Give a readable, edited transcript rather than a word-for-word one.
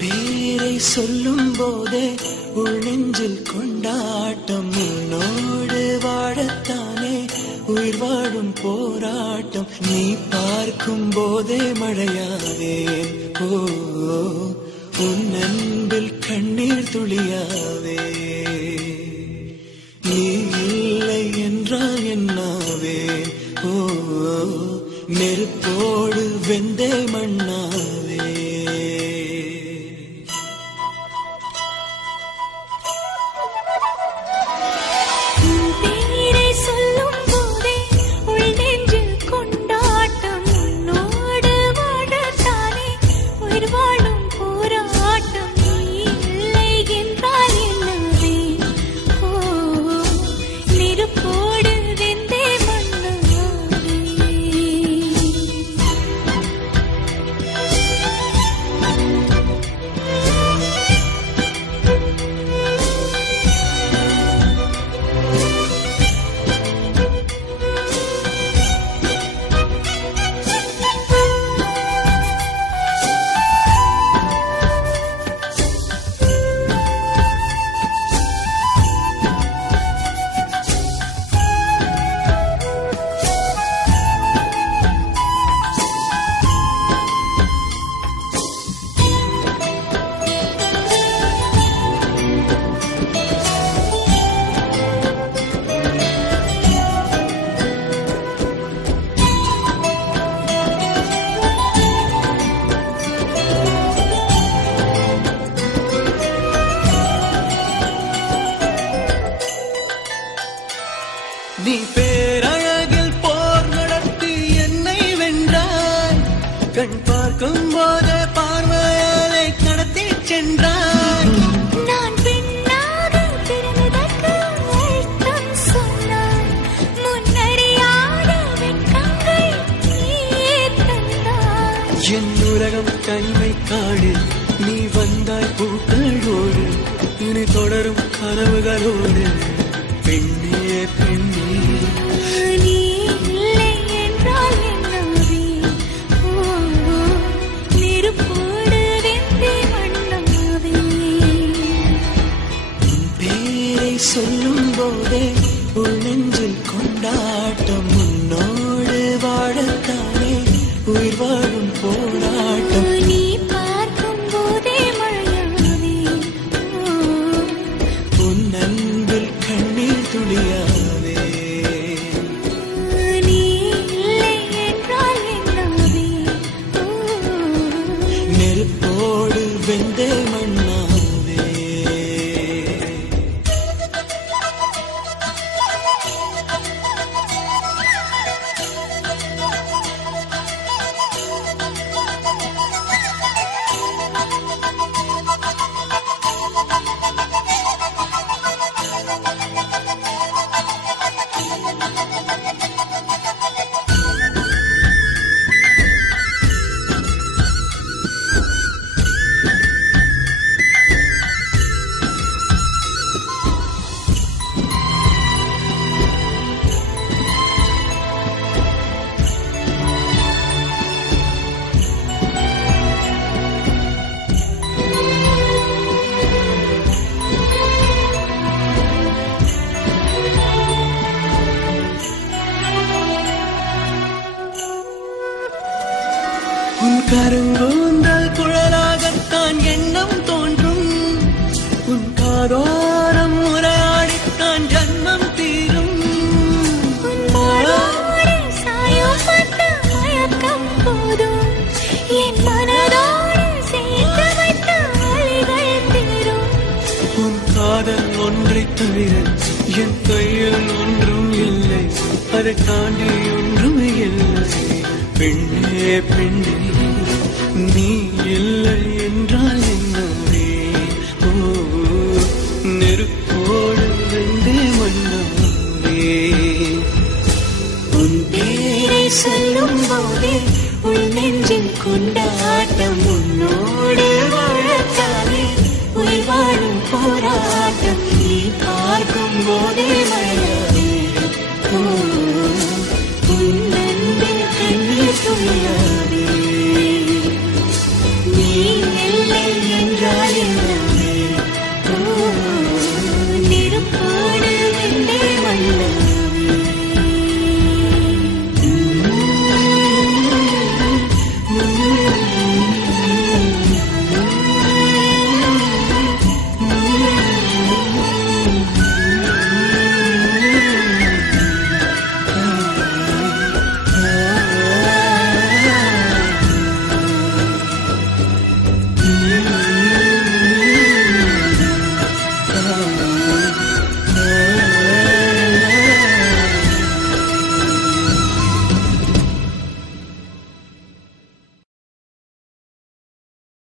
பேரை சொல்லும் போதே உள் நெஞ்சில் கொண்டாட்டம். உன்னோடு வாழத்தானே உயிர் வாழும் போராட்டம். நீ பார்க்கும் போதே மழையாவேன். ஓ உன் அன்பில் கண்ணீர் துளியாவே. நீ இல்லை என்றால் என்னாவேன். ஓ நெருப்போடு வெந்தே மண்ணாவே. நீ பேரழகில் போர் நடத்தி என்னை வென்றாய். கண் பார்க்கும் போது பார்வையாலை கடத்தி சென்றாய். நான் பெண்ணாக பிறந்ததற்கு அர்த்தம் சொன்னாய். முன்னறியாத வெட்கங்கள் நீயே தந்தாய். என் உலகம் தனிமை காடு. நீ வந்தாய் பூக்களோடு. இனி தொடரும் கனவுகளோடு. பெண்ணே பெண்ணே நீ இல்லை என்றால் என்னாவே. நெருப்போடு வெந்தே மண்ணாவே. பேரை சொல்லும் போதே உள் நெஞ்சில் கொண்டாட்டம். உன்னோடு வாழத்தானே உயிர் வாழும் போராட்டம். நீ பார்க்கும் போதே மழையாவே. உன் அன்பில் கண்ணீர் துளியாவே. நீ இல்லை என்றால் என்னாவே. நெருப்போடு வெந்தே மண்ணாவே. உன் கருங்கூந்தல் குழலாகத்தான் எண்ணம் தோன்றும். உன் காதோரம் முறையாடித்தான் ஜன்மம் தீரும். மயக்கம் போதும் என் மனதோடு சேர்த்து வைத்த அலைகள் தீரும். உன் காதல் ஒன்றை தவிர என் கையில் ஒன்றும் இல்லை. அதை தாண்டி ஒன்றும் இல்லை. பெண்ணே பெண்ணே நீ இல்லை என்றால் என்னவே. ஓ நெருப்போடு வெந்தே மண்ணாவே. உன் பேரை சொல்லும் போதே உள் நெஞ்சில் கொண்டாட்டம். உன்னோடு வாழத்தானே உயிர் வாழும் போராட்டம். நீ பார்க்கும் போதே